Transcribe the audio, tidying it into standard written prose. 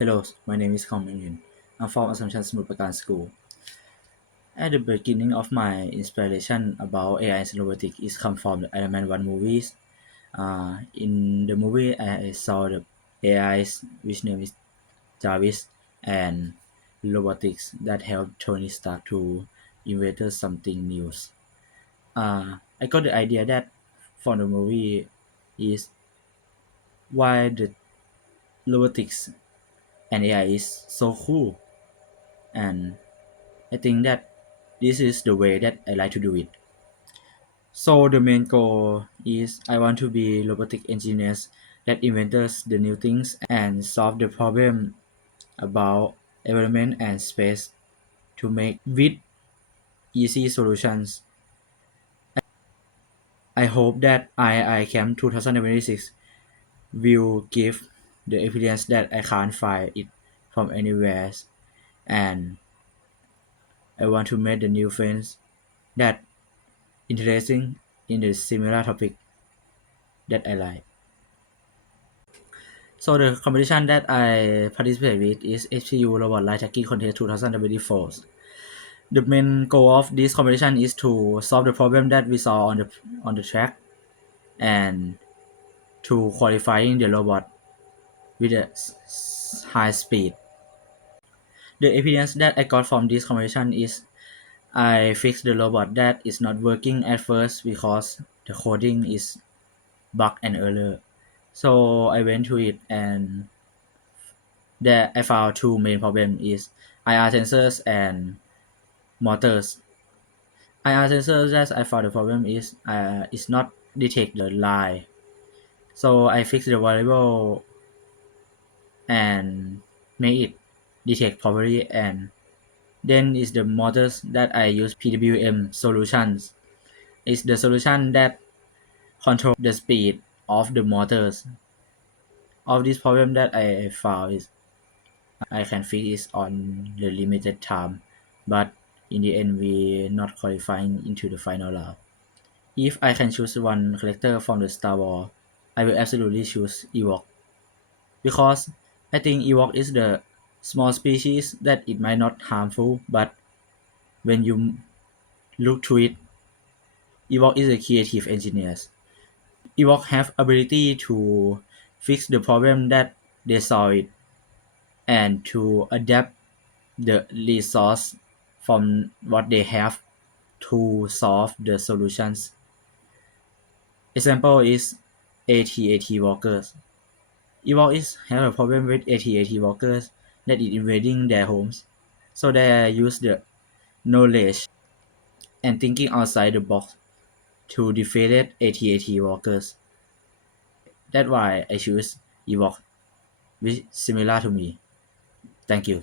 Hello, my name is Kong Ming Yun. I'm from Assumption Smooth Prakan School. At the beginning of my inspiration about AI and robotics is come from the Iron Man 1 movies. In the movie, I saw the AIs, which name is Jarvis, and robotics that helped Tony Stark to invent something new. I got the idea that from the movie is why the robotics and AI is so cool, and I think that this is the way that I like to do it. So the main goal is I want to be robotic engineers that inventors the new things and solve the problem about environment and space to make with easy solutions. I hope that I Camp 2026 will give the evidence that I can't find it from anywhere, and I want to make the new friends that interesting in the similar topic that I like. So the competition that I participate with is HPU Robot Light Tracking Contest 2024. The main goal of this competition is to solve the problem that we saw on the track and to qualifying the robot with a high speed. The evidence that I got from this competition is I fixed the robot that is not working at first because the coding is bug and error. So I went to it and there I found two main problems is IR sensors and motors. IR sensors that I found the problem is not detect the line. So I fixed the variable and make it detect properly, and then is the motors that I use PWM solutions. Is the solution that control the speed of the motors. Of this problem that I found is I can fix it on the limited time, but in the end we not qualifying into the final round. If I can choose one character from the Star Wars, I will absolutely choose Ewok because I think Ewok is the small species that it might not harmful, but when you look to it, Ewok is a creative engineer. Ewok have ability to fix the problem that they saw it and to adapt the resource from what they have to solve the solutions. Example is AT-AT walkers. Ewok is have a problem with AT-AT walkers that is invading their homes. So they use the knowledge and thinking outside the box to defeat AT-AT walkers. That's why I choose Ewok, which similar to me. Thank you.